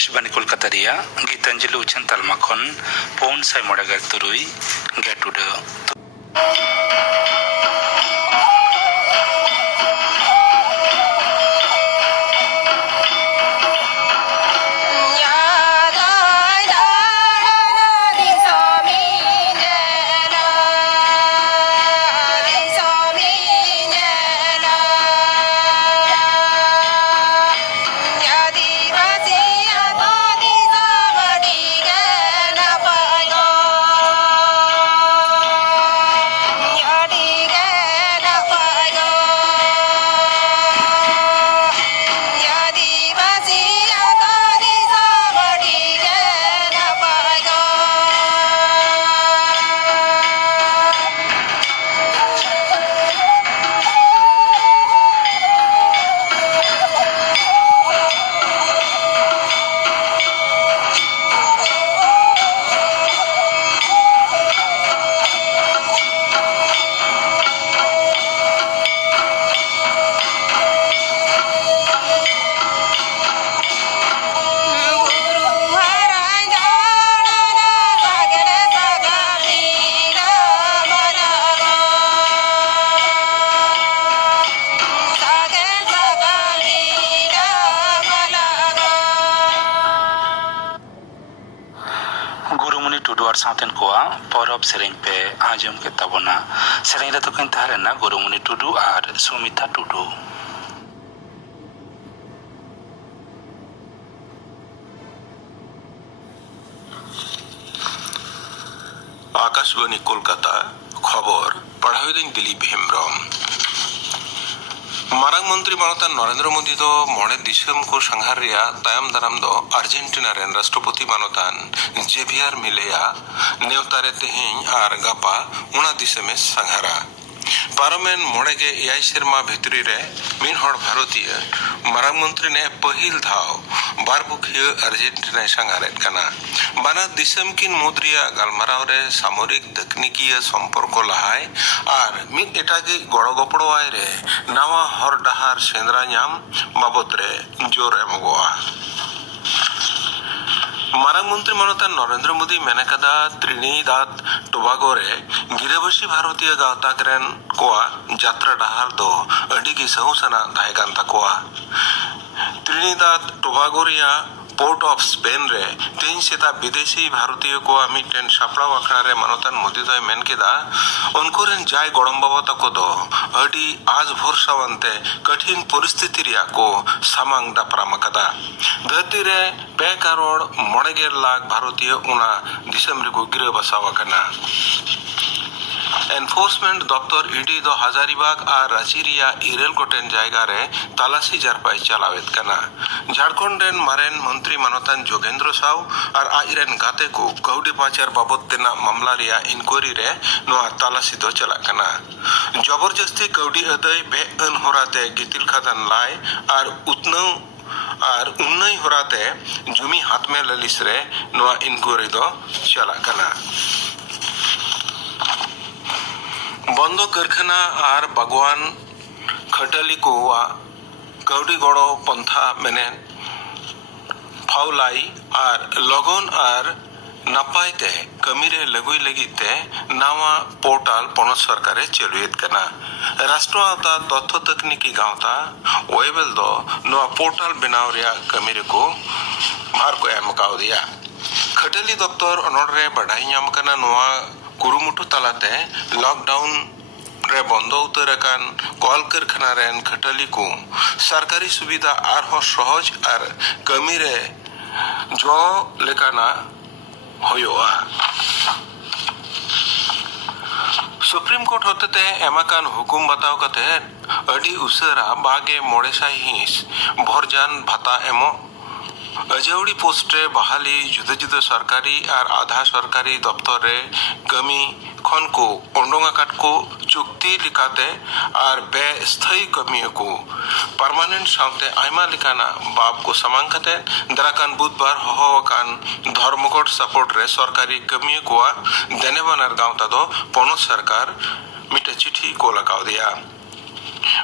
आकाशवाणी कोलकाता रिया गीतांजलि उछन तालमा खन पौन साय मडागार तुरुई गेटुडो गुरुमुनि टुडू और साउथन कोआ परब सेरें पे आजम के तबना सेरें रे तो किन तारे ना गुरुमुनि टुडू और सुमिता टुडू आकाशवाणी कोलकाता खबर पढ़ाई दिलीप हेम्ब्रम मारांग मंत्री मानता नरेंद्र मोदी दो मोड़े दिसम को संघार रिया तायम दाराम दो अर्जेंटीना रेन राष्ट्रपति मानतान जेवियर मिलेया नेवतारे तेहिं आर गापा उना दिसमे संघारा पार्लियामेंट मोड़े के एआई शर्मा भितरी रे मिन हड़ भारतीय मारांग मंत्री ने पहिल धाव बारबुखिया अर्जेंटीना संघारेत कना बाना दिसम किन मुद्रिया गालमाराव रे सामरिक तकनीकीय संपर्क लहाय आर मिद एटागे गड़ो गपड़ोआय रे नावा हर डाहार सेंद्रा नाम बाबत रे जोर एमगोआ मारांग मंत्री मानता नरेंद्र मोदी मेनकदा त्रिनिदाद टोबागो रे गिरेबसी भारतीय गावताकरेन कोआ यात्रा डाहार दो अडिगी सहुसना दायगान तकोआ त्रिनिदाद टोबागो रिया पोर्ट ऑफ स्पेन रे तीन सेता विदेशी भारतीय को मिटेन सापड़ाव आखड़ा रे मानतान मोदी दो मेन केदा उनको रेन जाय गड़म बाबा तको दो अडी आज भरोसा वंते कठिन परिस्थिति रिया को सामांग दापराम कदा धरती रे 2 करोड़ 9 लाख भारतीय उना दिसम रे को गिरे बसावा कना एनफोर्समेंट दफ्तर ईडी दो हजारीबाग और रांची इरेल गोटेन जायगा रे तलाशी जरपाई चलावेत कना झारखंड रेन मारेन मंत्री मानतान जोगेंद्र साव और आइरेन गाते को कौडी पाचार बाबत तेना मामला रिया इंक्वायरी रे नोआ तलाशी दो चला कना जबरदस्ती कौडी अदय बे अन होराते गितिल खातन लाय और उतनौ और उन्नई होराते जुमी हाथ में ललिस रे नोआ इंक्वायरी दो चला कना बंदो कारखाना और बागवान खटली को कौड़ी गड़ो पंथा मेने फाउलाई और लगन और नपायते कमीरे लगुई लगिते नावा पोर्टल पनत सरकारे चलुएत कना राष्ट्र आवता तथ्य तकनीकी गावता वेबल दो नोआ पोर्टल बनाव रिया कमीरे को मार को एमकाव दिया खटली दफ्तर अनोरे बढ़ाई नाम कना नोआ कुरुमुटु तलाते लॉकडाउन रे बंद उतर कल कारखाना रेन खटली को सरकारी सुविधा आरहो सहज और कमी रे जो लेकाना होयोआ सुप्रीम कोर्ट होते एमाकान हुकुम बताव कते अडी उसरा बागे मोड़े हिंस भरजान भाता एमो अजौड़ी पोस्टे बहाली जुदा जुदा सरकारी और आधा सरकारी दफ्तर रे कमी खन को ओंडोंगा काट को चुक्ति लिखाते और बेस्थायी कमी को परमानेंट साउते आयमा लिखाना बाप को समांगते दराकान बुधवार होकान धर्मकोट सपोर्ट रे सरकारी कमी को देने बनार गांवता दो पनत सरकार मिटे चिट्ठी को लगाव दिया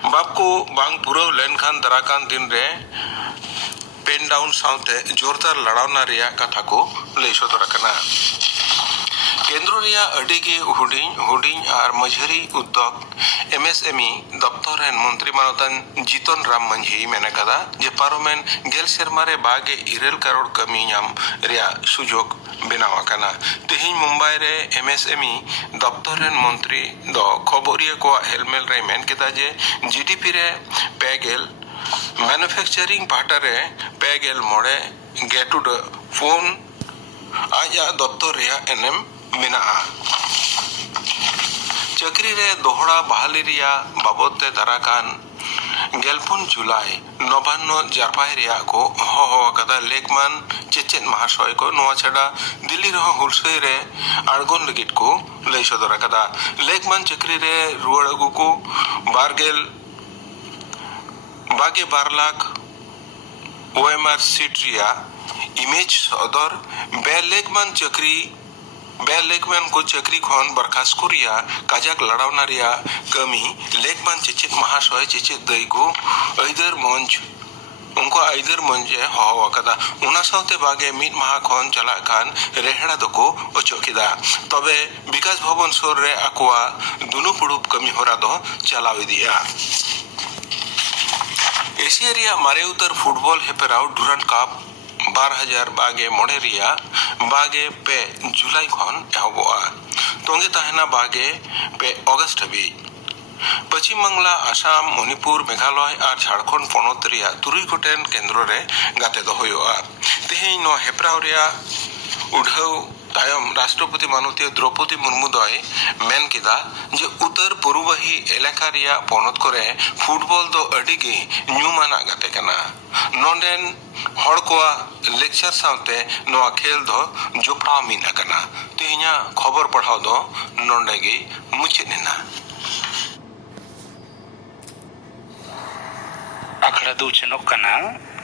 बाप को बांग पूरा लेन खान दराकान दिन रे पेन डाउन साउते जोरदार लड़ावना रिया कथा को लई सदर आकना केंद्र रिया अडिगे हुडिंग और मझरी उद्योग एमएसएमई दफ्तर रेन मंत्री मानतान जीतन राम मंझी मेने कदा जे पार्लियामेंट गेल सेरमारे बागे 1 करोड़ कमी नाम रिया सुजोग बेनावा कना तेहिं मुंबई रे एमएसएमई दफ्तर रेन मंत्री दो खबरिया को हेलमेल रे मेन केदा जे जीडीपी रे पेगेल मैन्युफैक्चरिंग पार्टा रे पेगेल मोड़े गेटू द फोन आया दफ्तर रिया एनएम मेना चक्री रे दोहरा बहाली रिया बाबते दराकान गेलपुन जुलाई नवान्न जारपाई रिया को हो कदा लेकमान चेचेन महाशय को नोआ छड़ा दिल्ली रह हुलसई रे आड़गोन लगिट को लई सदर कदा लेकमान चक्री रे रुवाड़ अगु को बागे 12 लाख ओएमआर सीट रिया इमेज सदर बेलेकमैन को चक्री खन बरखास्त कुरिया काजाक लड़ावना रिया कमी लेकमान चेचेत महाशय चेचेत दई को आइदर मंच उनको आइदर मंजे हो कदा उना साउते बागे मिट महा खन चला खान रेहड़ा दको ओचोकिदा तबे विकास भवन सोर रे आकुआ दुनु पुडुप कमी होरा दो चलाव दिया एशिया रिया मारे उतर फुटबॉल हेपेराव डुरांड कप 12,000 बागे मोड़े रिया बागे पे जुलाई खन एहबोआ तोंगे तहना बागे पे अगस्त हबी पश्चिम बांगला आसाम मणिपुर मेघालय और झारखंड पनत रिया 3 गोटेन केंद्र रे गाते दो होयोआ तेहें नो हेप्राव रिया उढ़ाव तायम राष्ट्रपति माननीय द्रौपदी मुर्मू दय मेन किदा जे उत्तर पूर्वही एलाका रिया पनत करे फुटबॉल दो अडिगे न्यूमाना गाते कना नोंडेन हड़ को लेक्चर साउते नोआ खेल दो जोपड़ा मिना कना तेहिया खबर पढ़ाव दो नोंडेगे मुचेनेना आखड़ा दूचनोक कना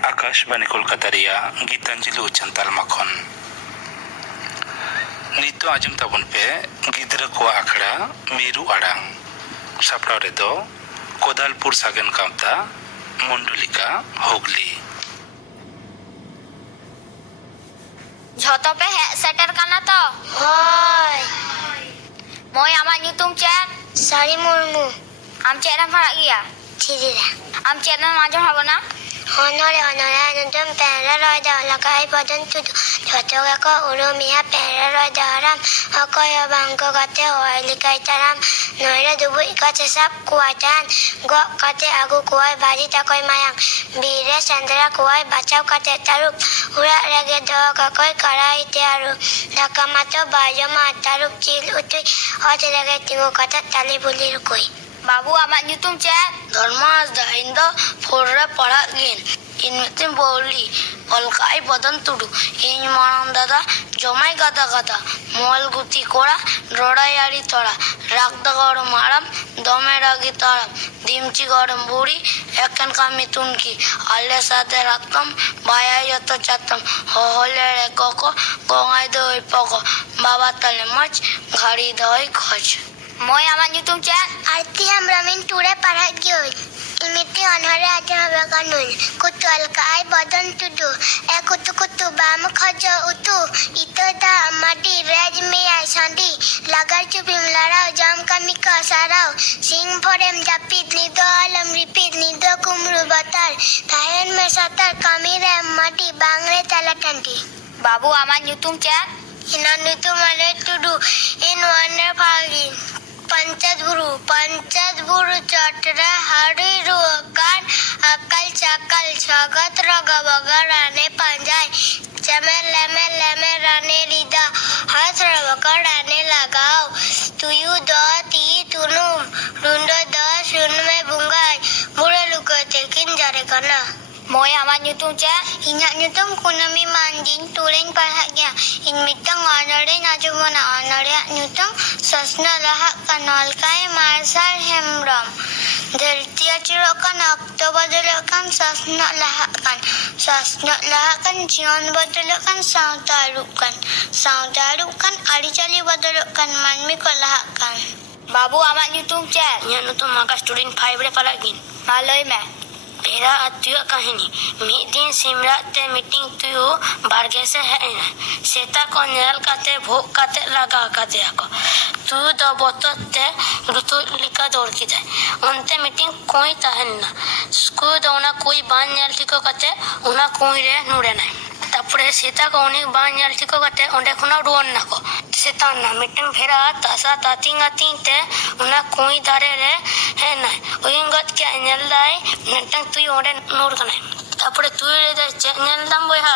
आकाशवाणी कोलकाता रिया गीतांजलि उच्चनताल मखन नितो आजम तबन पे गिद्र को आखड़ा मेरू आड़ांग सापड़ाव रे दो कोदालपुर सागन कामता मंडलिका हुगली झोतो पे सेटर काना तो होय मोय आमा ᱧᱩᱛᱩᱢ ᱪᱮᱫ सारी मुर्मू आम चेद हम पढ़ा गया ठीरीरा आम चेद में माजम हबना होनरे ᱧᱩᱛᱩᱢ पेरा रय दलकाय पदन तुद झोतो को उरुमिया पेरा रय दराम अकय बांको गते होय लिकाय ताराम नयरे दुबुई काचे साप कुआतान गो काते आगु कुआय बाजी तकय मायां बीरे चंद्रा कुआय बचाव काते तारुप उड़ा रगे दो ककय कराई त्यारु धक्का मातो बाजमा तारुप चिल उतुई अज रगे तिगो काते ताली बुली रुकोई बाबू आमा ᱧᱩᱛᱩᱢ ᱪᱮᱫ धर्मास दाइंद फोररे पढ़ा गिन इन मितिम बोली अलकाई बदन तुडु इन मानन दादा जमाई गादा गादा मोल गुती कोड़ा रोड़ायाड़ी तोड़ा रागदा गौरम मारम दमे रागी तारम दिमची गौरम बूढ़ी एकन कामी तुनकी आले सादे रक्तम बाया यतो चातम होले रे कोको गोंगाई दोई पोको बाबा तले मच घड़ी दोई खोज मोय आमा ᱧᱩᱛᱩᱢ ᱪᱮᱫ आरती हम रमीन टूरे पढ़ा गियो इमिति अनहरे आजम बकानुल कुतल काय बदन तुदु ए कुतु बाम खज उतु इतदा माटी रेज में आई सांडी लागर चुपिम लड़ाओ जाम कमी का साराओ सिंह फोरेम जापित निदो आलम रिपीट निदो कुमरु बतार ताहेन में सतर कमी रे माटी बांगरे तला टंटी बाबू आमा ᱧᱩᱛᱩᱢ ᱪᱮᱫ इना ᱧᱩᱛᱩᱢ माने तुदु इन वने फागी पंचद बुरु चटरा हरी रुकान अकल चकल छगत रग बगर राने पंजाय चमे लेमे राने रिदा हाथ रगकर राने लगाओ तुयु दो ती तुनु रुंडो दो सुन में बुंगाई बुरे लुकते किन जारे करना मोय आमा ᱧᱩᱛᱩᱢ ᱪᱮᱫ ᱤᱧᱟᱹᱜ ᱧᱩᱛᱩᱢ ᱠᱩᱱᱟᱹᱢᱤ ᱢᱟᱱᱰᱤᱧ ᱴᱩᱨᱮᱧ ᱯᱟᱲᱦᱟᱜ ᱜᱮᱭᱟ ᱤᱧ ᱢᱤᱫᱴᱟᱝ ᱚᱱᱚᱲᱦᱮᱧ ᱟᱸᱡᱚᱢᱟᱱᱟ ᱚᱱᱚᱲᱦᱮᱭᱟᱜ ᱧᱩᱛᱩᱢ ᱥᱚᱥᱱᱚ ᱞᱟᱦᱟᱜ ᱠᱟᱱ ᱚᱞᱠᱟᱭ ᱢᱟᱨᱥᱟᱞ ᱦᱮᱢᱵᱨᱚᱢ धरती अचुरों का नक्तो बदलो kan sasna lahakan jion बदलो kan saudarukan alicali बदलो kan manmi ko lahakan बाबू आमा ᱧᱩᱛᱩᱢ ᱪᱮᱫ ᱤᱧᱟᱹᱜ ᱧᱩᱛᱩᱢ ᱟᱠᱟᱥ ᱴᱩᱰᱤᱱ 5 रे ᱯᱟᱲᱦᱟᱜ ᱜᱤᱧ ᱢᱟ ᱞᱟᱹᱭ ᱢᱮ भेड़ा तुय कहानी मिद दिन सिमरात ते मीटिंग तुयु बारगे से हेज सेता को नेल काते भोग काते लगा काते को तू दो बोतल ते ऋतु लिखा दौड़ की जाए उनते मीटिंग कोई तहन ना स्कूल दोना कोई बान नेल ठिको काते उना कोई रे नुरे ना तापरे सेता को उनी बान नेल ठिको काते ओंडे खुना रुवन ना को सेता ना मीटिंग भेड़ा तासा तातिंग आतिंग ते उना कोई दारे रे है ना उइंगत के नेल दाई मीटिंग तुय ओंडे नूर कने तापरे तुय रे नेल दम बोया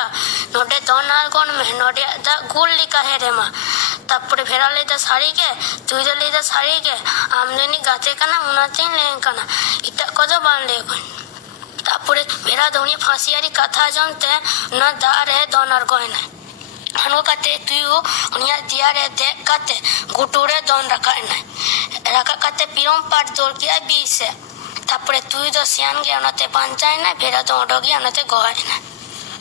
नोडे दोनार कोन में नोडे दा गुल लिखा है रे मा तापरे भेड़ा ले दा साड़ी के तुय दे ले दा साड़ी के आमदेनी गाते कना उनाते ले कना इटा को दो बान ले कोन तापरे भेड़ा दोनी फांसियारी कथा जमते ना दारे दोनार कोन हनो काते तुयु उनिया दिया रे दे काते गुटुरे दोन रखा ना रखा काते पिरोम पाट दौड़ किया 20 से तापरे तुय दो सियान गे अनते पंचाय ना भेड़ा दो ओडोगी अनते गोहाय ना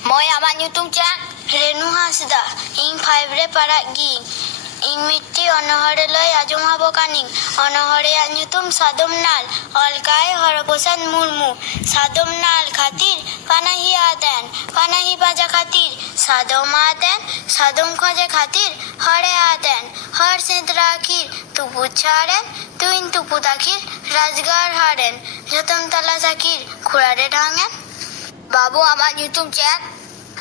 मोय आमा न्यूतुम चा रेनु हासदा इन 5 रे पारागी इन मिट्टी अनहरे लय आजम हाबो कानिंग अनहरे न्यूतुम सादमनाल अलकाय हरप्रसाद मुर्मू सादमनाल खातिर पानाही आदेन पानाही बाजा खातिर सादम आदेन सादम खोजे खातिर हरे आदेन हर सिद्रा खीर तू पुछारेन तू इन तू पुताखीर राजगार हारेन जतम तला साखीर खुरारे ढांगेन बाबू आमा न्यूतुम चा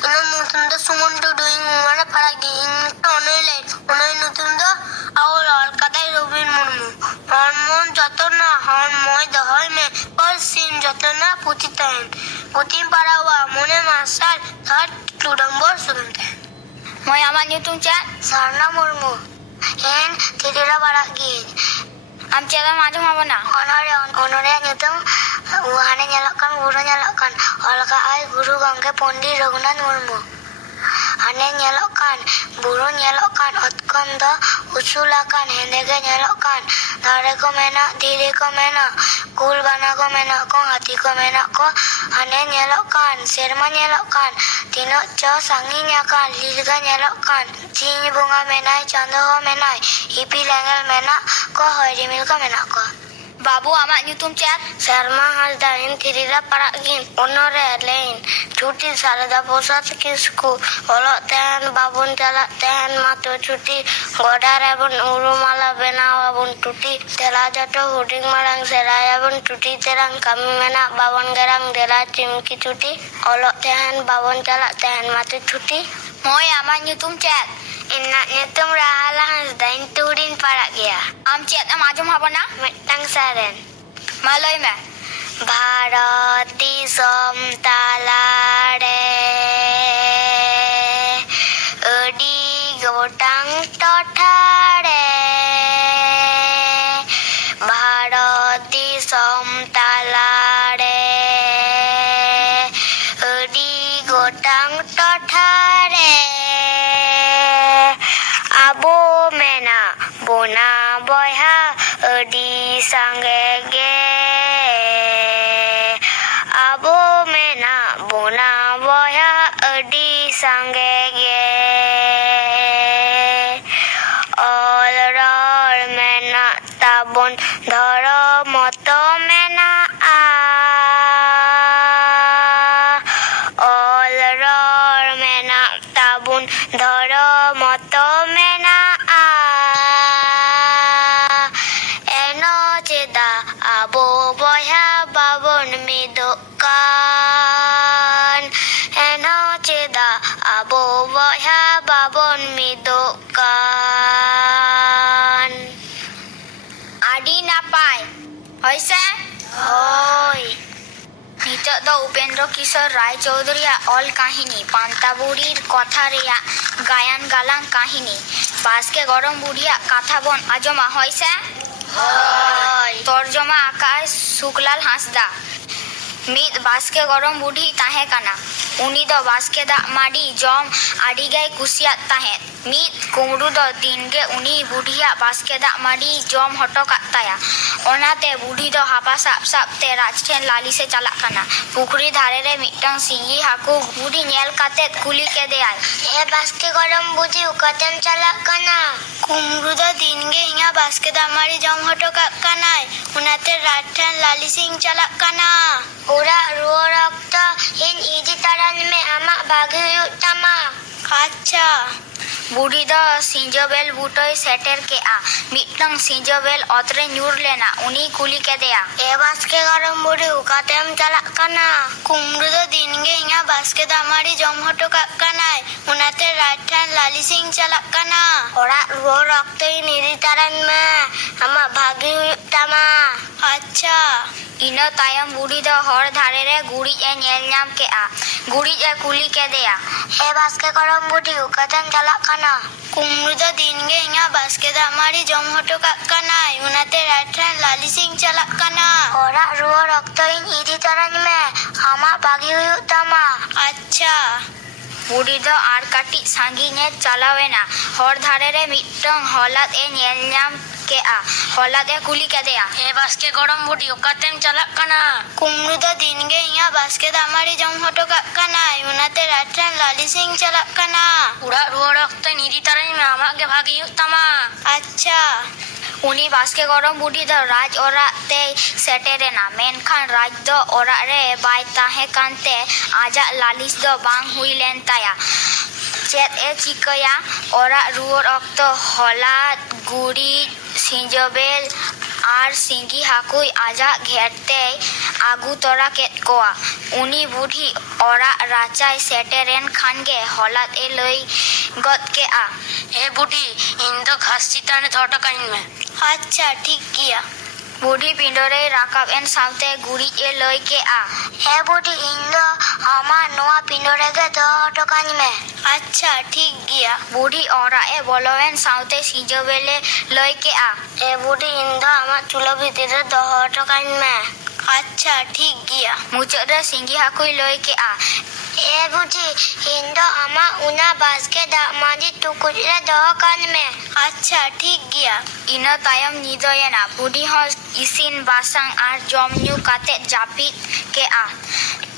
Una nutunda sumun to doing mana paragi in onile una nutunda awol alkadai robin murmu hormon jotona hormon dahoi me or sin jotona putitain putin parawa mone masal third tudambor sunte moy amar nutum cha sarna murmu en tidira paragi am chela majum habona onore nutum Wahana nyalakan guru nyalakan olaka ai guru gangge pondi Raghunath Murmu ane nyalakan buru nyalakan otkondo usulakan hendege nyalakan dare ko mena dire ko mena kul bana ko mena ko hati ko mena ko ane nyalakan serma nyalakan tino cho sangi nyakan lilga nyalakan cini bunga menai chando ho menai ipi lengal mena ko hoiri mil ko mena ko बाबू आमा न्यूतुम चार शर्मा हलदाइन थिरिरा परागिन ओनरे लेन छुट्टी सारदा पोसात किसकु ओलतेन बाबुन चलातेन मातो छुट्टी गोडारेबुन उरुमाला बेनावाबुन टुटी तेला जटो हुडिंग मारंग सेरायाबुन टुटी तेरंग कमी मेना बाबन गेरंग देला चिमकी छुट्टी ओलतेन बाबुन चलातेन मातो छुट्टी मोय आमा न्यूतुम चार Inna nyetum rahala hasdain turin parak gaya. Am chat am ajum habona metang saren. Maloi me. Bharati som talare adi gotang tothare Bharati som talare adi gotang tothare Abo mena bona boya adi sangege Abo mena bona boya adi sangege Olror mena tabon dhoro moto mena a Olror mena tabun dhoro moto mena a eno cheda abo boya babon midokan eno cheda abo boya babon midokan adi napai hoise hoi নিতক the Upendra Kishore Roy Chowdhury all কাহিনী পান্তা বুড়ির কথা রেয়া gain গালাং কাহিনী বাসকে গরম বুড়িয়া কথা বন asthma হইছে তর্জমা আকাশ শুক্লাল হাসদা মিদ বাসকে গরম বুড়ি তাহে কানা উনি দ বাসকে দা মাডি জম আডিগাই কুসিয়া তাহে ᱢᱤᱫ ᱠᱩᱢᱲᱩ ᱫᱚ ᱫᱤᱱᱜᱮ ᱩᱱᱤ ᱵᱩᱰᱷᱤᱭᱟᱜ ᱵᱟᱥᱠᱮ ᱫᱟᱜ ᱢᱟᱹᱰᱤ ᱡᱚᱢ ᱦᱚᱴᱚ ᱠᱟᱜ ᱛᱟᱭᱟ᱾ ᱚᱱᱟᱛᱮ ᱵᱩᱰᱷᱤ ᱫᱚ ᱦᱟᱯᱟ ᱥᱟᱵ ᱥᱟᱵ ᱛᱮ ᱨᱟᱡᱽ ᱴᱷᱮᱱ ᱞᱟᱹᱞᱤᱥᱮ ᱪᱟᱞᱟᱜ ᱠᱟᱱᱟ᱾ ᱯᱩᱠᱷᱨᱤ ᱫᱷᱟᱨᱮ ᱨᱮ ᱢᱤᱫᱴᱟᱝ ᱥᱤᱸᱜᱤ ᱦᱟᱹᱠᱩ ᱵᱩᱰᱷᱤ ᱧᱮᱞ ᱠᱟᱛᱮᱫ ᱠᱩᱞᱤ ᱠᱮᱫᱮᱭᱟᱭ, ᱵᱟᱥᱠᱮ ᱜᱚᱲᱚᱢ ᱵᱩᱰᱷᱤ ᱚᱠᱟᱛᱮᱢ ᱪᱟᱞᱟᱜ ᱠᱟᱱᱟ? ᱠᱩᱢᱲᱩ ᱫᱚ ᱫᱤᱱᱜᱮ ᱤᱧᱟᱹᱜ ᱵᱟᱥᱠᱮ ᱫᱟᱜ ᱢᱟᱹᱰᱤ ᱡᱚᱢ ᱦᱚᱴᱚ ᱠᱟᱜ ᱠᱟᱱᱟᱭ, ᱚᱱᱟᱛᱮ ᱨᱟᱡᱽ ᱴᱷᱮᱱ ᱞᱟᱹᱞᱤᱥᱤᱧ ᱪᱟᱞᱟᱜ ᱠᱟᱱᱟ᱾ ᱚᱲᱟᱜ ᱨᱩᱣᱟᱹᱲ ᱚᱠᱛᱚ ᱤᱧ ᱤᱫᱤ ᱛᱟᱨᱟᱧ ᱢᱮ, ᱟᱢᱟᱜ ᱵᱷᱟᱜᱮ ᱦᱩᱭᱩᱜ ᱛᱟᱢᱟ᱾ ᱟᱪᱪᱷᱟ᱾ ᱵᱩᱰᱷᱤ ᱫᱚ ᱥᱤᱸᱡᱚ ᱵᱮᱞ ᱵᱩᱴᱟᱹᱭ ᱥᱮᱴᱮᱨ ᱠᱮᱜᱼᱟ᱾ ᱢᱤᱫᱴᱟᱝ ᱥᱤᱸᱡᱚ ᱵᱮᱞ ᱚᱛᱨᱮ ᱧᱩᱨ ᱞᱮᱱᱟ᱾ ᱩᱱᱤ ᱠᱩᱞᱤ ᱠᱮᱫᱮᱭᱟ, ᱵᱟᱥᱠᱮ ᱜᱚᱲᱚᱢ ᱵᱩᱰᱷᱤ ᱚᱠᱟᱛᱮᱢ ᱪᱟᱞᱟᱜ ᱠᱟᱱᱟ? ᱠᱩᱢᱲᱩ ᱫᱚ ᱫᱤᱱᱜᱮ ᱤᱧᱟᱹᱜ ᱵᱟᱥᱠᱮ ᱫᱟᱜ ᱢᱟᱹᱰᱤ ᱡᱚᱢ ᱦᱚᱴᱚ ᱠᱟᱜ ᱠᱟᱱᱟᱭ, ᱚᱱᱟᱛᱮ ᱨᱟᱡᱽ ᱴᱷᱮᱱ ᱞᱟᱹᱞᱤᱥᱤᱧ ᱪᱟᱞᱟᱜ ᱠᱟᱱᱟ᱾ ᱚᱲᱟᱜ ᱨᱩᱣᱟᱹᱲ ᱚᱠᱛᱚ ᱤᱧ ᱤᱫᱤ ᱛᱟᱨᱟᱧ ᱢᱮ, ᱟᱢᱟᱜ ᱵᱷᱟᱜᱮ ᱦᱩᱭᱩᱜ ᱛᱟᱢᱟ᱾ ᱟᱪᱪᱷᱟ᱾ ᱤᱱᱟᱹ ᱛᱟᱭᱚᱢ ᱵᱩᱰᱷᱤ ᱫᱚ ᱦᱚᱨ ᱫᱷᱟᱨᱮ ᱨᱮ ᱜᱩᱨᱤᱡ ᱮ ᱧᱮᱞ ᱧᱟᱢ ᱠᱮᱜᱼᱟ᱾ ᱜᱩᱨᱤᱡ ᱮ ᱠᱩᱞᱤ ᱠᱮᱫᱮᱭᱟ, ᱵᱟᱥᱠᱮ ᱜᱚᱲᱚᱢ ᱵᱩᱰᱷᱤ ᱚᱠᱟᱛᱮᱢ ᱪᱟᱞᱟᱜ ᱠᱟᱱᱟ? ᱠᱩᱢᱲᱩ ᱫᱚ ᱫᱤᱱᱜᱮ ᱤᱧᱟᱹᱜ ᱵᱟᱥᱠᱮ ᱫᱟᱜ ᱢᱟᱹᱰᱤ ᱡᱚᱢ ᱦᱚᱴᱚ ᱠᱟᱜ ᱠᱟᱱᱟᱭ, ᱚᱱᱟᱛᱮ ᱨᱟᱡᱽ ᱴᱷᱮᱱ ᱞᱟᱹᱞᱤᱥᱤᱧ ᱪᱟᱞᱟᱜ ᱠᱟᱱᱟ᱾ ᱚᱲᱟᱜ ᱨᱩᱣᱟᱹᱲ ᱚᱠᱛᱚ ᱤᱧ ᱤᱫᱤ ᱛᱟᱨᱟᱧ ᱢᱮ, ᱟᱢᱟᱜ ᱵᱷᱟᱜᱮ ᱦᱩᱭᱩᱜ ᱛᱟᱢᱟ᱾ ᱟᱪᱪᱷᱟ᱾ ᱵᱩᱰᱷᱤ ᱫᱚ ᱟᱨ ᱠᱟᱹᱴᱤᱡ ᱥᱟᱺᱜᱤᱧ ᱮ ᱪᱟᱞᱟᱣᱮᱱᱟ᱾ ᱦᱚᱨ ᱫᱷᱟᱨᱮ ᱨᱮ ᱢᱤᱫᱴᱟᱝ ᱦᱚᱞᱟᱫ ᱮ ᱧᱮᱞ ᱧᱟᱢ ᱠᱮᱜᱼᱟ᱾ ᱦᱚᱞᱟᱫ ᱮ ᱠᱩᱞᱤ ᱠᱮᱫᱮᱭᱟ, ᱵᱟᱥᱠᱮ ᱜᱚᱲᱚᱢ ᱵᱩᱰᱷᱤ ᱚᱠᱟᱛᱮᱢ ᱪᱟᱞᱟᱜ ᱠᱟᱱᱟ? ᱠᱩᱢᱲᱩ ᱫᱚ ᱫᱤᱱᱜᱮ ᱤᱧᱟᱹᱜ ᱵᱟᱥᱠᱮ ᱫᱟᱜ ᱢᱟᱹᱰᱤ ᱡᱚᱢ ᱦᱚᱴᱚ ᱠᱟᱜ ᱠᱟᱱᱟᱭ, ᱚᱱᱟᱛᱮ ᱨᱟᱡᱽ ᱴᱷᱮᱱ ᱞᱟᱹᱞᱤᱥᱤᱧ ᱪᱟᱞᱟᱜ ᱠᱟᱱᱟ᱾ ᱚᱲᱟᱜ ᱨᱩᱣᱟᱹᱲ ᱚᱠᱛᱚᱧ ᱤᱫᱤ ᱛᱟᱨᱟᱧ ᱢᱮ, ᱟᱢᱟᱜ ᱜᱮ ᱵᱷᱟᱜᱮ ᱦᱩᱭᱩᱜ ᱛᱟᱢᱟ᱾ ᱟᱪᱪᱷᱟ᱾ ᱩᱱᱤ ᱵᱟᱥᱠᱮ ᱜᱚᱲᱚᱢ ᱵᱩᱰᱷᱤ ᱫᱚ ᱨᱟᱡᱽ ᱚᱲᱟᱜ ᱛᱮᱭ ᱥᱮᱴᱮᱨᱮᱱᱟ᱾ ᱢᱮᱱᱠᱷᱟᱱ ᱨᱟᱡᱽ ᱫᱚ ᱚᱲᱟᱜ ᱨᱮ ᱵᱟᱭ ᱛᱟᱦᱮᱸ ᱠᱟᱱᱛᱮ ᱟᱡᱟᱜ ᱞᱟᱹᱞᱤᱥ ᱫᱚ ᱵᱟᱝ ᱦᱩᱭ ᱞᱮᱱ ᱛᱟᱭᱟ᱾ ᱪᱮᱫ ᱮ ᱪᱤᱠᱟᱹᱭᱟ? ᱚᱲᱟᱜ ᱨᱩᱣᱟᱹᱲ ᱚᱠᱛᱚ ᱦᱚᱞᱟᱫ, ᱜᱩᱨᱤᱡ, ᱥᱤᱸᱡᱚ ᱵᱮᱞ ᱟᱨ ᱥᱤᱸᱜᱤ ᱦᱟᱹᱠᱩᱭ ᱟᱡᱟᱜ ᱜᱷᱮᱸᱴ ᱛᱮᱭ ᱟᱹᱜᱩ ᱛᱚᱨᱟ ᱠᱮᱫ ᱠᱚᱣᱟ᱾ ᱩᱱᱤ ᱵᱩᱰᱷᱤ ᱚᱲᱟᱜ ᱨᱟᱪᱟᱭ ᱥᱮᱴᱮᱨᱮᱱ ᱠᱷᱟᱱᱜᱮ ᱦᱚᱞᱟᱫ ᱮ ᱞᱟᱹᱭ ᱜᱚᱫ ᱠᱮᱜᱼᱟ, ᱵᱩᱰᱷᱤ ᱤᱧ ᱫᱚ ᱜᱷᱟᱥ ᱪᱮᱛᱟᱱ ᱨᱮ ᱫᱚᱦᱚ ᱦᱚᱴᱚ ᱠᱟᱹᱧ ᱢᱮ᱾ ᱟᱪᱪᱷᱟ, ᱴᱷᱤᱠ ᱜᱮᱭᱟ᱾ ᱵᱩᱰᱷᱤ ᱯᱤᱸᱰᱟᱹᱨᱮᱭ ᱨᱟᱠᱟᱵ ᱮᱱ ᱥᱟᱶᱛᱮ ᱜᱩᱨᱤᱡ ᱮ ᱞᱟᱹᱭ ᱠᱮᱜᱼᱟ, ᱵᱩᱰᱷᱤ ᱤᱧ ᱫᱚ ᱟᱢᱟᱜ ᱱᱚᱣᱟ ᱯᱤᱸᱰᱟᱹ ᱨᱮᱜᱮ ᱫᱚᱦᱚ ᱦᱚᱴᱚ ᱠᱟᱹᱧ ᱢᱮ᱾ ᱟᱪᱪᱷᱟ, ᱴᱷᱤᱠ ᱜᱮᱭᱟ᱾ ᱵᱩᱰᱷᱤ ᱚᱲᱟᱜ ᱮ ᱵᱚᱞᱚᱭᱮᱱ ᱥᱟᱶᱛᱮ ᱥᱤᱸᱡᱚ ᱵᱮᱞ ᱮ ᱞᱟᱹᱭ ᱠᱮᱜᱼᱟ, ᱵᱩᱰᱷᱤ ᱤᱧ ᱫᱚ ᱟᱢᱟᱜ ᱪᱩᱞᱦᱟᱹ ᱵᱷᱤᱛᱤᱨ ᱨᱮ ᱫᱚᱦᱚ ᱦᱚᱴᱚ ᱠᱟᱹᱧ ᱢᱮ᱾ ᱟᱪᱪᱷᱟ, ᱴᱷᱤক ᱜᱮᱭᱟ᱾ ᱢᱩᱪᱟᱹᱫ ᱨᱮ ᱥᱤᱸᱜᱤ ᱦᱟᱹᱠᱩᱭ ᱞᱟᱹᱭ ᱠᱮᱜᱼᱟ, ᱵᱩᱰᱷᱤ ᱤᱧ ᱫᱚ ᱟᱢᱟᱜ ᱚᱱᱟ ᱵᱟᱥᱠᱮ ᱫᱟᱜ ᱢᱟᱹᱰᱤ ᱴᱩᱠᱩᱡ ᱨᱮ ᱫᱚᱦᱚ ᱠᱟᱹᱧ ᱢᱮ᱾ ᱟᱪᱪᱷᱟ, ᱴᱷᱤক ᱜᱮᱭᱟ᱾ ᱤᱱᱟᱹ ᱛᱟᱭᱚᱢ ᱧᱤᱫᱟᱹᱭᱮᱱᱟ᱾ ᱵᱩᱰᱷᱤ ᱦᱚᱸ ᱤᱥᱤᱱ ᱵᱟᱥᱟᱝ ᱟᱨ ᱡᱚᱢ ᱧᱩ ᱠᱟᱛᱮᱫ ᱡᱟᱹᱯᱤᱫ ᱠᱮᱜᱼᱟ᱾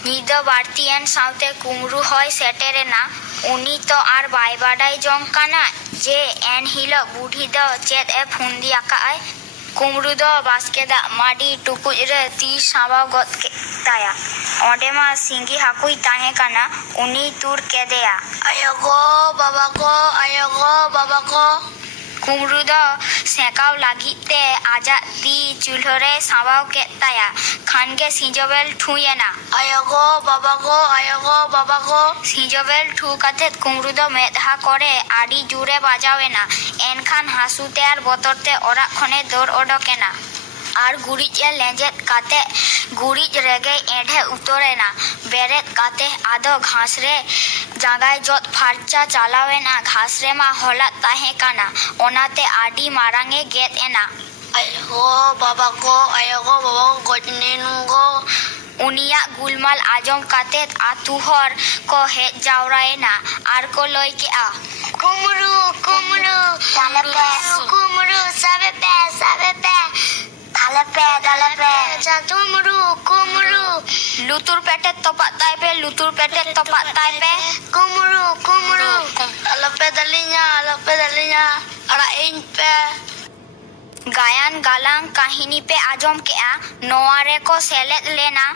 ᱧᱤᱫᱟᱹ ᱵᱟᱹᱲᱛᱤᱭᱮᱱ ᱥᱟᱶᱛᱮ ᱠᱩᱢᱲᱩ ᱦᱚᱸᱭ ᱥᱮᱴᱮᱨᱮᱱᱟ᱾ ᱩᱱᱤ ᱛᱚ ᱟᱨ ᱵᱟᱭ ᱵᱟᱰᱟᱭ ᱡᱚᱝ ᱠᱟᱱᱟ ᱡᱮ ᱮᱱᱦᱤᱞᱳᱜ ᱵᱩᱰᱷᱤ ᱫᱚ ᱪᱮᱫ ᱮ ᱯᱷᱩᱱᱫᱤ ᱟᱠᱟᱜᱼᱟᱭ᱾ ᱠᱩᱢᱲᱩ ᱫᱚ ᱵᱟᱥᱠᱮ ᱫᱟᱜ ᱢᱟᱹᱰᱤ ᱴᱩᱠᱩᱡ ᱨᱮ ᱛᱤ ᱥᱟᱢᱵᱟᱣ ᱜᱚᱫ ᱠᱮᱫ ᱛᱟᱭᱟ᱾ ᱚᱸᱰᱮ ᱢᱟ ᱥᱤᱸᱜᱤ ᱦᱟᱹᱠᱩᱭ ᱛᱟᱦᱮᱸ ᱠᱟᱱᱟ᱾ ᱩᱱᱤᱭ ᱛᱩᱨ ᱠᱮᱫᱮᱭᱟ᱾ ᱟᱭᱳᱜᱳ ᱵᱟᱵᱟ ᱜᱳ, ᱟᱭᱳᱜᱳ ᱵᱟᱵᱟ ᱜᱳ᱾ ᱠᱩᱢᱲᱩ ᱫᱚ ᱥᱮᱸᱠᱟᱣ ᱞᱟᱹᱜᱤᱫ ᱛᱮ ᱟᱡᱟᱜ ᱛᱤ ᱪᱩᱞᱦᱟᱹ ᱨᱮᱭ ᱥᱟᱢᱵᱟᱣ ᱠᱮᱫ ᱛᱟᱭᱟ᱾ ᱠᱷᱟᱱᱜᱮ ᱥᱤᱸᱡᱚ ᱵᱮᱞ ᱴᱷᱩᱭᱮᱱᱟ᱾ ᱟᱭᱳᱜᱳ ᱵᱟᱵᱟ ᱜᱳ, ᱟᱭᱳᱜᱳ ᱵᱟᱵᱟ ᱜᱳ᱾ ᱥᱤᱸᱡᱚ ᱵᱮᱞ ᱴᱷᱩ ᱠᱟᱛᱮᱫ ᱠᱩᱢᱲᱩ ᱫᱚ ᱢᱮᱫᱦᱟ ᱠᱚᱨᱮ ᱟᱹᱰᱤ ᱡᱳᱨᱮ ᱵᱟᱡᱟᱣᱮᱱᱟ᱾ ᱮᱱᱠᱷᱟᱱ ᱦᱟᱹᱥᱩᱛᱮ ᱟᱨ ᱵᱚᱛᱚᱨᱛᱮ ᱚᱲᱟᱜ ᱠᱷᱚᱱᱮ ᱫᱟᱹᱲ ᱚᱰᱚᱠᱮᱱᱟ᱾ ᱟᱨ ᱜᱩᱨᱤᱡ ᱮ ᱞᱮᱸᱡᱮᱫ ᱠᱟᱛᱮ ᱜᱩᱨᱤᱡ ᱨᱮᱜᱮᱭ ᱮᱸᱰᱷᱮ ᱩᱛᱟᱹᱨᱮᱱᱟ᱾ ᱵᱮᱨᱮᱫ ᱠᱟᱛᱮ ᱟᱫᱚ ᱜᱷᱟᱥ ᱨᱮ ᱡᱟᱸᱜᱟᱭ ᱡᱚᱫ ᱯᱷᱟᱨᱪᱟ ᱪᱟᱞᱟᱣᱮᱱᱟ᱾ ᱜᱷᱟᱥ ᱨᱮᱢᱟ ᱦᱚᱞᱟᱫ ᱛᱟᱦᱮᱸ ᱠᱟᱱᱟ, ᱚᱱᱟᱛᱮ ᱟᱹᱰᱤ ᱢᱟᱨᱟᱝ ᱮ ᱜᱮᱫ ᱮᱱᱟ᱾ ᱟᱭᱳᱜᱳ ᱵᱟᱵᱟ ᱜᱳ, ᱟᱭᱳᱜᱳ ᱵᱟᱵᱟ ᱜᱳ, ᱜᱚᱡ ᱮᱱᱟᱹᱧ ᱜᱳ᱾ ᱩᱱᱤᱭᱟᱜ ᱜᱩᱞᱢᱟᱞ ᱟᱸᱡᱚᱢ ᱠᱟᱛᱮᱫ ᱟᱹᱛᱩ ᱦᱚᱲ ᱠᱚ ᱦᱮᱡ ᱡᱟᱣᱨᱟᱭᱮᱱᱟ ᱟᱨ ᱠᱚ ᱞᱟᱹᱭ ᱠᱮᱜᱼᱟ, ᱠᱩᱢᱲᱩ, ᱠᱩᱢᱲᱩ, ᱠᱩᱢᱲᱩ, ᱥᱟᱵᱮᱯᱮ, ᱥᱟᱵᱮᱯᱮ, ᱫᱟᱞᱮᱯᱮ, ᱫᱟᱞᱮᱯᱮ, ᱠᱩᱢᱲᱩ, ᱠᱩᱢᱲᱩ, ᱞᱩᱛᱩᱨ ᱯᱮᱴᱮᱡ ᱛᱚᱯᱟᱜ ᱛᱟᱭ ᱯᱮ, ᱞᱩᱛᱩᱨ ᱯᱮᱴᱮᱡ ᱛᱚᱯᱟᱜ ᱛᱟᱭ ᱯᱮ, ᱠᱩᱢᱲᱩ, ᱠᱩᱢᱲᱩ, ᱟᱞᱚᱯᱮ ᱫᱟᱞᱤᱧᱟ, ᱟᱞᱚᱯᱮ ᱫᱟᱞᱤᱧᱟ, ᱟᱲᱟᱜ ᱤᱧ ᱯᱮ᱾ ᱜᱟᱭᱟᱱ ᱜᱟᱞᱟᱝ ᱠᱟᱹᱦᱱᱤ ᱯᱮ ᱟᱸᱡᱚᱢ ᱠᱮᱜᱼᱟ᱾ ᱱᱚᱣᱟ ᱨᱮᱠᱚ ᱥᱮᱞᱮᱫ ᱞᱮᱱᱟ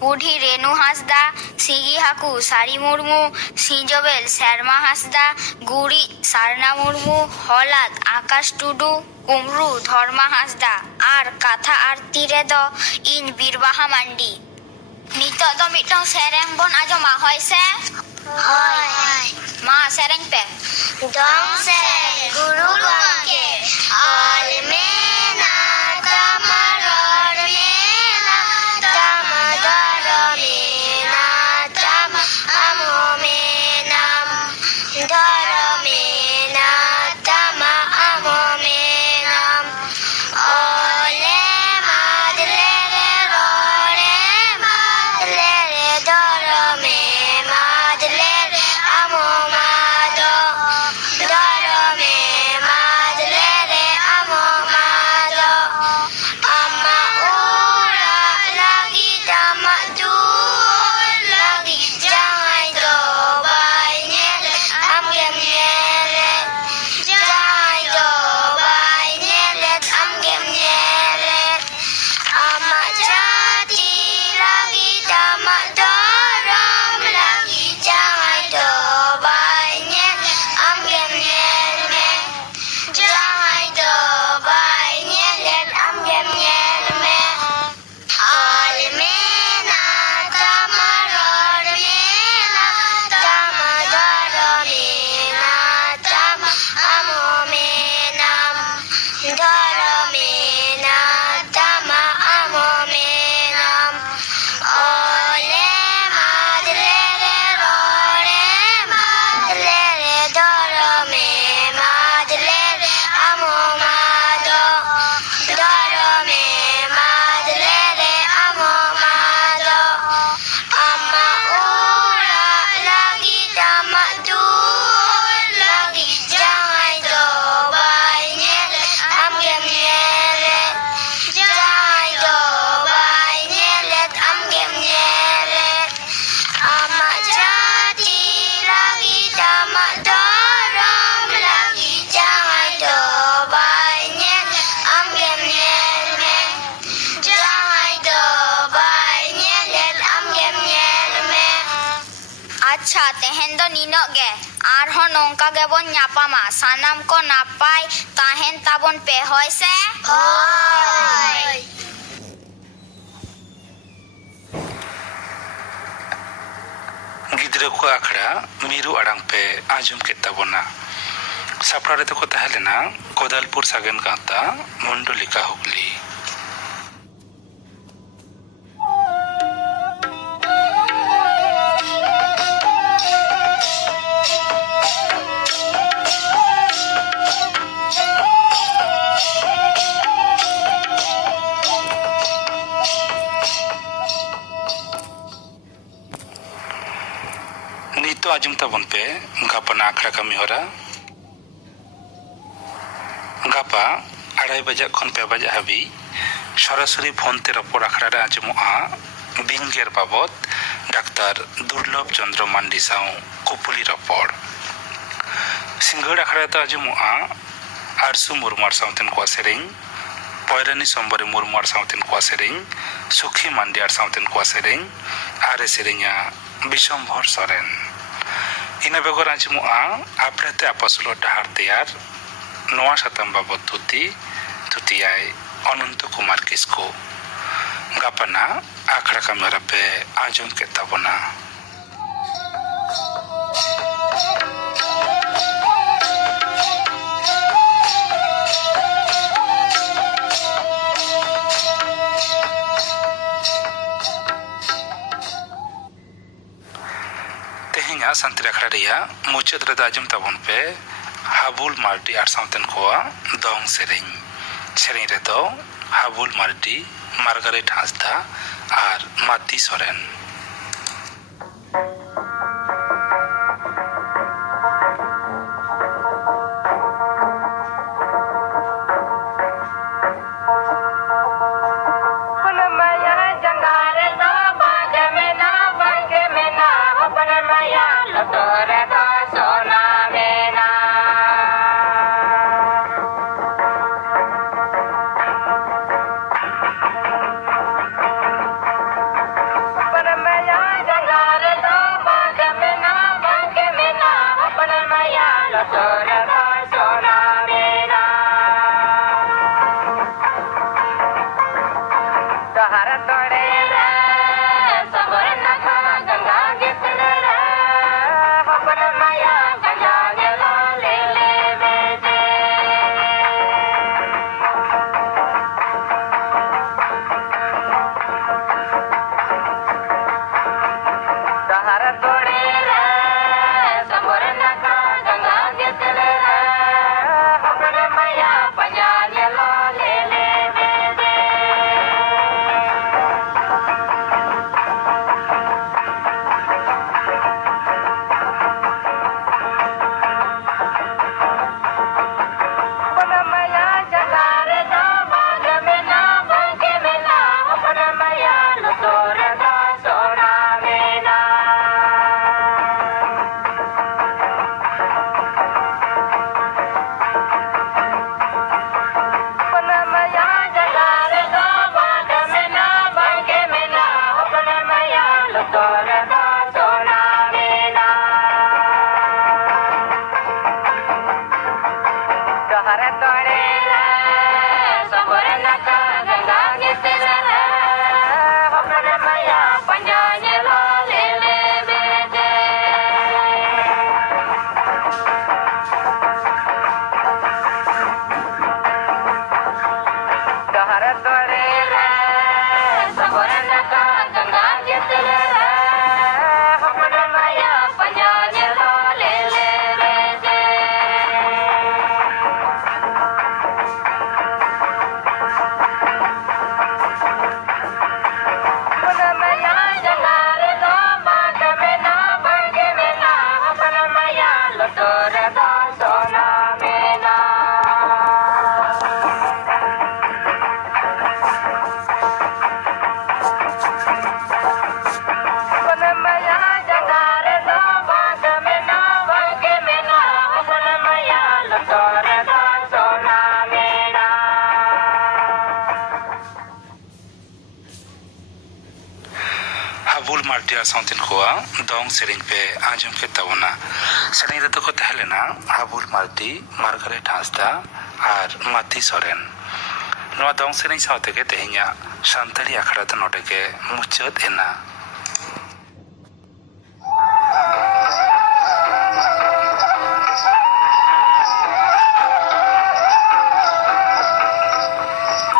ᱵᱩᱰᱷᱤ ᱨᱮᱱᱩ ᱦᱟᱸᱥᱫᱟ, ᱥᱤᱸᱜᱤ ᱦᱟᱹᱠᱩ ᱥᱟᱹᱨᱤ ᱢᱩᱨᱢᱩ, ᱥᱤᱸᱡᱚ ᱵᱮᱞ ᱥᱮᱨᱢᱟ ᱦᱟᱸᱥᱫᱟ, ᱜᱩᱨᱤᱡ ᱥᱟᱨᱱᱟ ᱢᱩᱨᱢᱩ, ᱦᱚᱞᱟᱫ ᱟᱠᱟᱥ ᱴᱩᱰᱩ, ᱠᱩᱢᱲᱩ ᱫᱷᱚᱨᱢᱟ ᱦᱟᱸᱥᱫᱟ ᱟᱨ ᱠᱟᱛᱷᱟ ᱟᱨᱛᱤ ᱨᱮᱫᱚ ᱤᱧ ᱵᱤᱨᱵᱟᱦᱟ ᱢᱟᱱᱰᱤ᱾ ᱱᱤᱛᱚᱜ ᱫᱚ ᱢᱤᱫᱴᱟᱝ ᱥᱮᱨᱮᱧ ᱵᱚᱱ ᱟᱸᱡᱚᱢᱟ, ᱦᱳᱭ ᱥᱮ? ᱦᱳᱭ᱾ ᱢᱟ ᱥᱮᱨᱮᱧ ᱯᱮ᱾ ᱫᱚᱝ ᱥᱮᱨᱮᱧ ᱜᱩᱨᱩ ᱜᱚᱢᱠᱮ ᱚᱞ ᱢᱮᱱᱟ ᱛᱟᱢᱟ ᱨᱚᱲ ᱢᱮᱱᱟ ᱛᱟᱢᱟ ᱫᱷᱚᱨᱚᱢ ᱢᱮᱱᱟ ᱛᱟᱢᱟ ᱟᱢ ᱦᱚᱸ ᱢᱮᱱᱟᱢ ᱫᱷᱚᱨᱚᱢ ᱢᱮᱱᱟ ᱛᱟᱢᱟ ᱟᱢ ᱦᱚᱸ ᱢᱮᱱᱟᱢ ᱚᱞᱮᱢ ᱟᱫ ᱞᱮᱨᱮ ᱨᱚᱲᱮᱢ ᱟᱫ ᱞᱮᱨᱮ ᱫᱷᱚᱨᱚᱢᱮᱢ ᱟᱫ ᱞᱮᱨᱮ ᱟᱢ ᱦᱚᱸᱢ ᱟᱫᱚᱜ ᱫᱷᱚᱨᱚᱢ ᱟᱪᱪᱷᱟ ᱛᱮᱦᱮᱧ ᱫᱚ ᱱᱤᱱᱟᱹᱜ ᱜᱮ ᱟᱨᱦᱚᱸ ᱱᱚᱝᱠᱟ ᱜᱮᱵᱚᱱ ᱧᱟᱯᱟᱢᱟ ᱥᱟᱱᱟᱢ ᱠᱚ ᱱᱟᱯᱟᱭ ᱛᱟᱦᱮᱱ ᱛᱟᱵᱚᱱ ᱯᱮ ᱦᱳᱭ ᱥᱮ ᱦᱳᱭ ᱜᱤᱫᱽᱨᱟᱹ ᱠᱚ ᱟᱠᱷᱲᱟ ᱢᱤᱨᱩ ᱟᱲᱟᱝ ᱯᱮ ᱟᱸᱡᱚᱢ ᱠᱮᱫ ᱛᱟᱵᱚᱱᱟ ᱥᱟᱯᱲᱟᱣ ᱨᱮᱫᱚ ᱠᱚ ᱛᱟᱦᱮᱸ ᱞᱮᱱᱟ ᱠᱳᱫᱟᱞᱯᱩᱨ ᱥᱟᱜᱮᱱ ᱜᱟᱶᱛᱟ ᱢᱚᱱᱰᱚᱞᱤᱠᱟ ᱦᱩᱜᱽᱞᱤ नितो आजम ताबन पे गापा आखड़ा कमी होरा गापा 2:30 बजे खन 5 बजे हाबी सरासरि फोन ते रपड़ आखड़ा रे आजमोआ बिंगेर बाबत डाक्तार दुर्लभ चंद्र मांडी साव कुपुली रपड़ सिंगड़ आखड़ा तो आजमोआ आरसु मुरमार सावतेन को सेरें पयरानी सोमबारे मुरमार सावतेन को सेरें सुखी मांडियार सावतेन को सेरें आरे सेरेंया बिशंभर सरेन ina begor आजमुआ आपरेते आपसुलो डाहार तैयार नोआ साताम बाबत तुतियाय अनंत कुमार किस्को गापना आखड़ा कामेरा पे आजम के ताबना संतरी आखड़ा रिया मुचाद रे आजम ताबन पे हाबुल मार्डी आर सावतेन कोआ दोंग सेरें रे दो हाबुल मार्डी मार्गारेट हांसदा आर माती सोरेन ᱦᱟᱵᱩᱞ ᱢᱟᱨᱰᱤ ᱟᱨ ᱥᱟᱶᱛᱮᱱ ᱠᱚᱣᱟᱜ ᱫᱚᱝ ᱥᱮᱨᱮᱧ ᱯᱮ ᱟᱸᱡᱚᱢ ᱠᱮᱫ ᱛᱟᱵᱚᱱᱟ। ᱥᱮᱨᱮᱧ ᱨᱮᱫᱚ ᱠᱚ ᱛᱟᱦᱮᱸ ᱞᱮᱱᱟ ᱦᱟᱵᱩᱞ ᱢᱟᱨᱰᱤ, ᱢᱟᱨᱜᱟᱨᱮᱴ ᱦᱟᱸᱥᱫᱟ ᱟᱨ ᱢᱟᱛᱤ ᱥᱚᱨᱮᱱ। ᱱᱚᱣᱟ ᱫᱚᱝ ᱥᱮᱨᱮᱧ ᱥᱟᱶ ᱛᱮᱜᱮ ᱛᱮᱦᱮᱧᱟᱜ ᱥᱟᱱᱛᱟᱲᱤ ᱟᱠᱷᱲᱟ ᱫᱚ ᱱᱚᱰᱮ ᱜᱮ ᱢᱩᱪᱟᱹᱫ ᱮᱱᱟ।